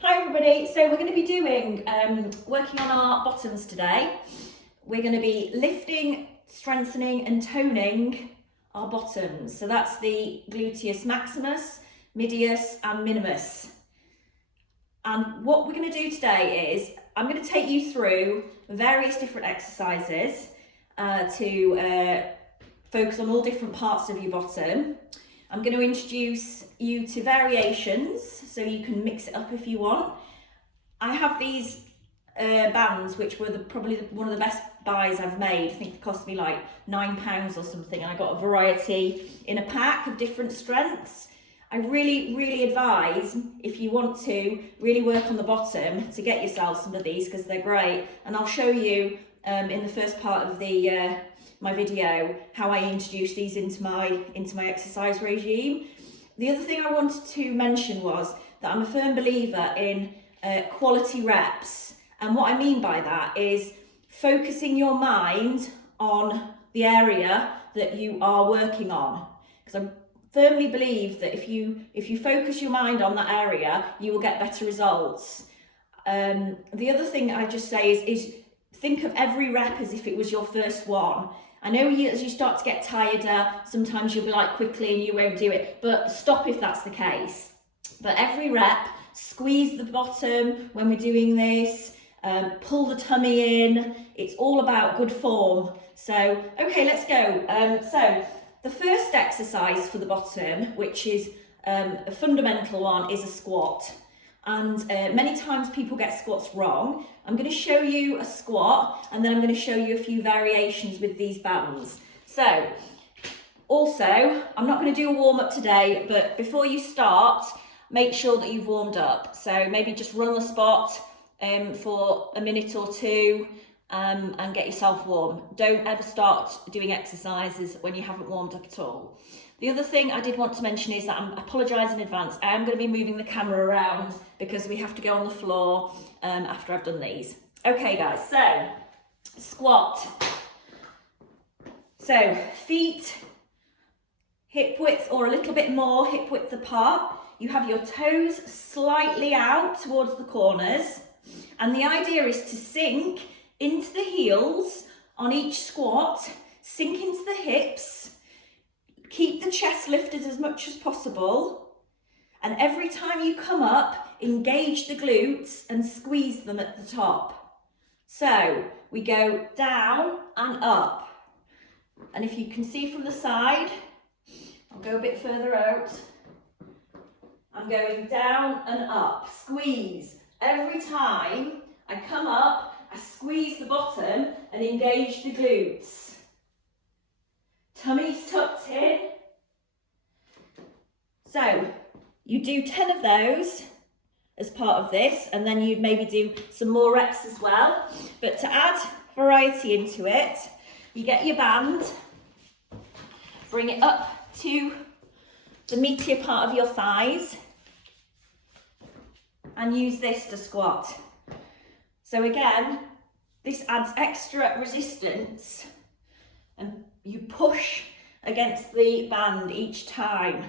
Hi everybody, so we're going to be doing, working on our bottoms today. We're going to be lifting, strengthening and toning our bottoms. So that's the gluteus maximus, medius and minimus. And what we're going to do today is, I'm going to take you through various different exercises to focus on all different parts of your bottom. I'm going to introduce you to variations so you can mix it up if you want. I have these bands which were probably one of the best buys I've made. I think it cost me like £9 or something, and I got a variety in a pack of different strengths. I really advise, if you want to really work on the bottom, to get yourself some of these because they're great, and I'll show you in the first part of the my video how I introduce these into my exercise regime. The other thing I wanted to mention was that I'm a firm believer in quality reps, and what I mean by that is focusing your mind on the area that you are working on, because I firmly believe that if you focus your mind on that area, you will get better results. The other thing I just say is think of every rep as if it was your first one. I know as you start to get tireder, sometimes you'll be like quickly and you won't do it, but stop if that's the case. But every rep, squeeze the bottom when we're doing this, pull the tummy in. It's all about good form. So, okay, let's go. So the first exercise for the bottom, which is a fundamental one, is a squat. And many times people get squats wrong. I'm going to show you a squat, and then I'm going to show you a few variations with these bands. So, also, I'm not going to do a warm-up today, but before you start, make sure that you've warmed up. So maybe just run the spot for a minute or two and get yourself warm. Don't ever start doing exercises when you haven't warmed up at all. The other thing I did want to mention is that I apologise in advance. I am going to be moving the camera around because we have to go on the floor after I've done these. Okay guys, so squat. So feet hip width or a little bit more hip width apart. You have your toes slightly out towards the corners, and the idea is to sink into the heels on each squat, sink into the hips. Keep the chest lifted as much as possible, and every time you come up, engage the glutes and squeeze them at the top. So we go down and up, and if you can see from the side, I'll go a bit further out. I'm going down and up, squeeze. Every time I come up, I squeeze the bottom and engage the glutes. Tummy's tucked in. So you do 10 of those as part of this, and then you'd maybe do some more reps as well. But to add variety into it, you get your band, bring it up to the meatier part of your thighs, and use this to squat. So again, this adds extra resistance, and you push against the band each time.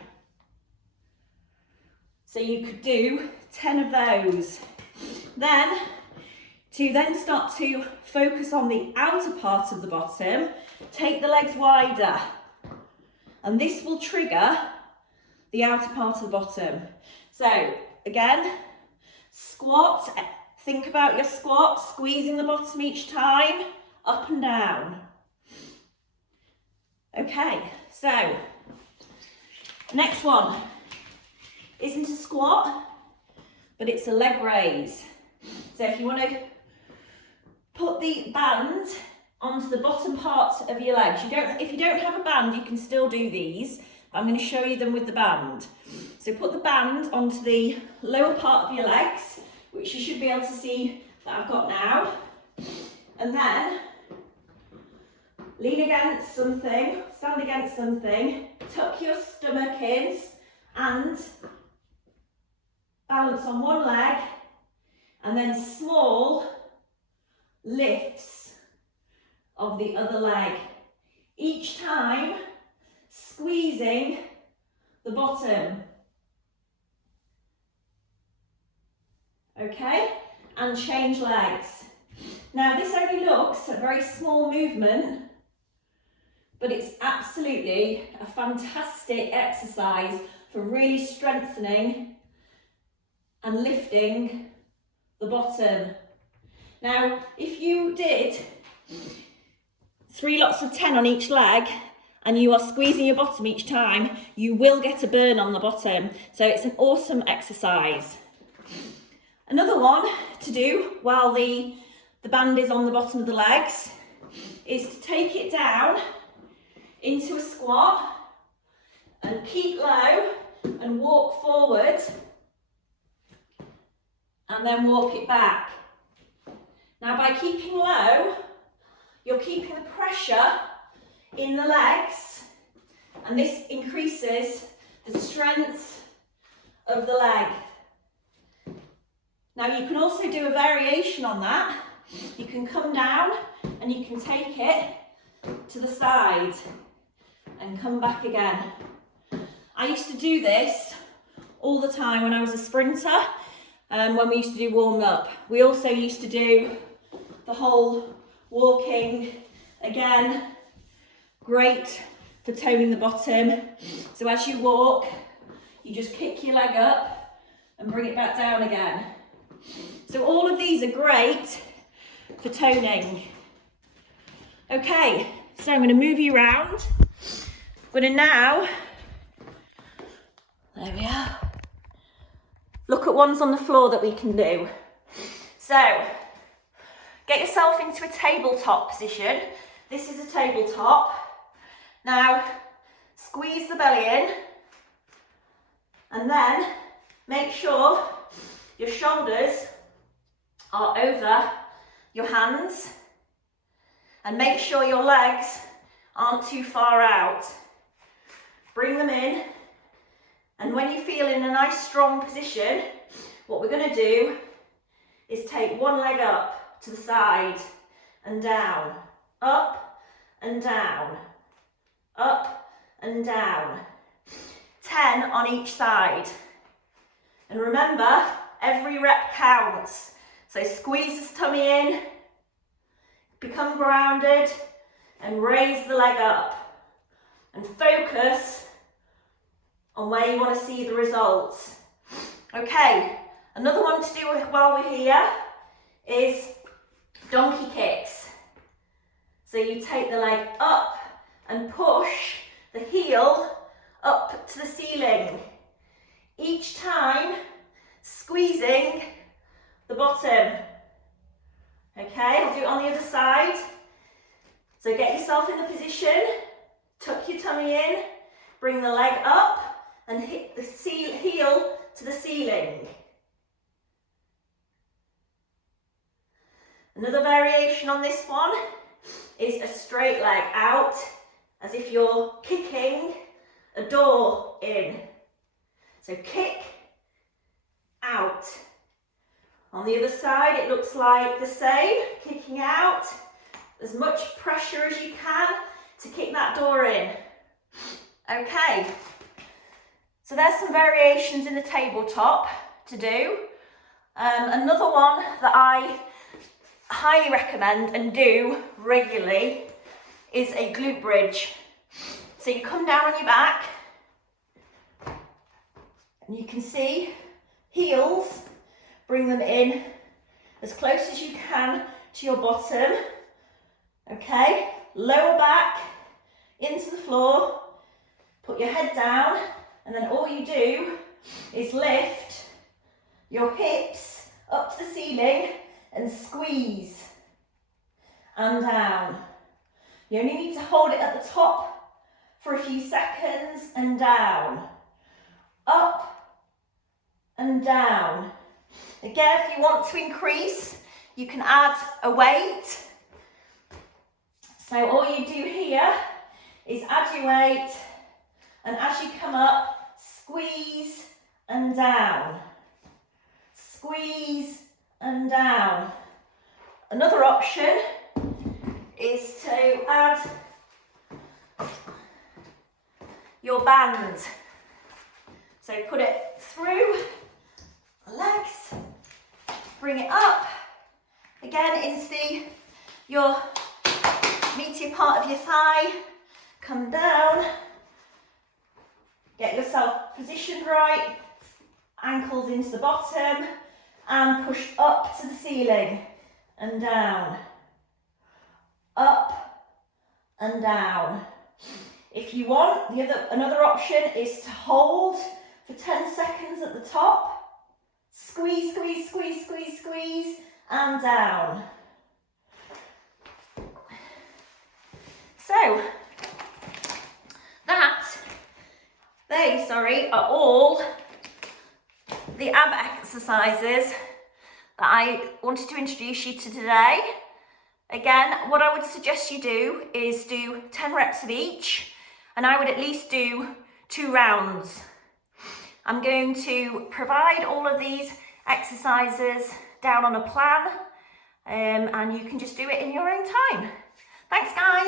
So you could do 10 of those. Then, to start to focus on the outer part of the bottom, take the legs wider. And this will trigger the outer part of the bottom. So again, squat. Think about your squat, squeezing the bottom each time, up and down. Okay, so next one isn't a squat, but it's a leg raise. So if you want to put the band onto the bottom part of your legs, if you don't have a band, you can still do these. I'm going to show you them with the band. So put the band onto the lower part of your legs, which you should be able to see that I've got now. And then lean against something, stand against something, tuck your stomach in and balance on one leg, and then small lifts of the other leg. Each time squeezing the bottom. Okay, and change legs. Now this only looks a very small movement, but it's absolutely a fantastic exercise for really strengthening and lifting the bottom. Now, if you did 3 lots of 10 on each leg and you are squeezing your bottom each time, you will get a burn on the bottom. So it's an awesome exercise. Another one to do while the band is on the bottom of the legs is to take it down into a squat and keep low and walk forward and then walk it back. Now by keeping low, you're keeping the pressure in the legs, and this increases the strength of the leg. Now you can also do a variation on that. You can come down and you can take it to the side and come back again. I used to do this all the time when I was a sprinter, when we used to do warm up. We also used to do the whole walking again. Great for toning the bottom. So as you walk, you just kick your leg up and bring it back down again. So all of these are great for toning. Okay, so I'm going to move you around. I'm going to now, there we are, look at ones on the floor that we can do. So, get yourself into a tabletop position. This is a tabletop. Now, squeeze the belly in and then make sure your shoulders are over your hands and make sure your legs aren't too far out. Bring them in, and when you feel in a nice strong position, what we're going to do is take one leg up to the side and down, up and down, up and down. 10 on each side. And remember, every rep counts. So squeeze the tummy in, become grounded, and raise the leg up. And focus on where you want to see the results. Okay, another one to do while we're here is donkey kicks. So you take the leg up and push the heel up to the ceiling. Each time squeezing the bottom. Okay, I'll do it on the other side. So get yourself in the position, tuck your tummy in, bring the leg up and hit the heel to the ceiling. Another variation on this one is a straight leg out, as if you're kicking a door in. So kick, out. On the other side, it looks like the same, kicking out. As much pressure as you can to kick that door in. Okay, so there's some variations in the tabletop to do. Another one that I highly recommend and do regularly is a glute bridge. So you come down on your back and you can see heels, bring them in as close as you can to your bottom. Okay, lower back into the floor, put your head down, and then all you do is lift your hips up to the ceiling and squeeze and down. You only need to hold it at the top for a few seconds and down, up and down. Again, if you want to increase, you can add a weight. So all you do here is add your weight, and as you come up, squeeze and down. Squeeze and down. Another option is to add your band. So put it through the legs bring it up again into your meatier part of your thigh. Come down, get yourself positioned right, ankles into the bottom, and push up to the ceiling and down, up and down. If you want, another option is to hold for 10 seconds at the top, squeeze, squeeze, squeeze, squeeze, squeeze, and down. So, they are all the ab exercises that I wanted to introduce you to today. Again, what I would suggest you do is do 10 reps of each, and I would at least do 2 rounds. I'm going to provide all of these exercises down on a plan, and you can just do it in your own time. Thanks, guys.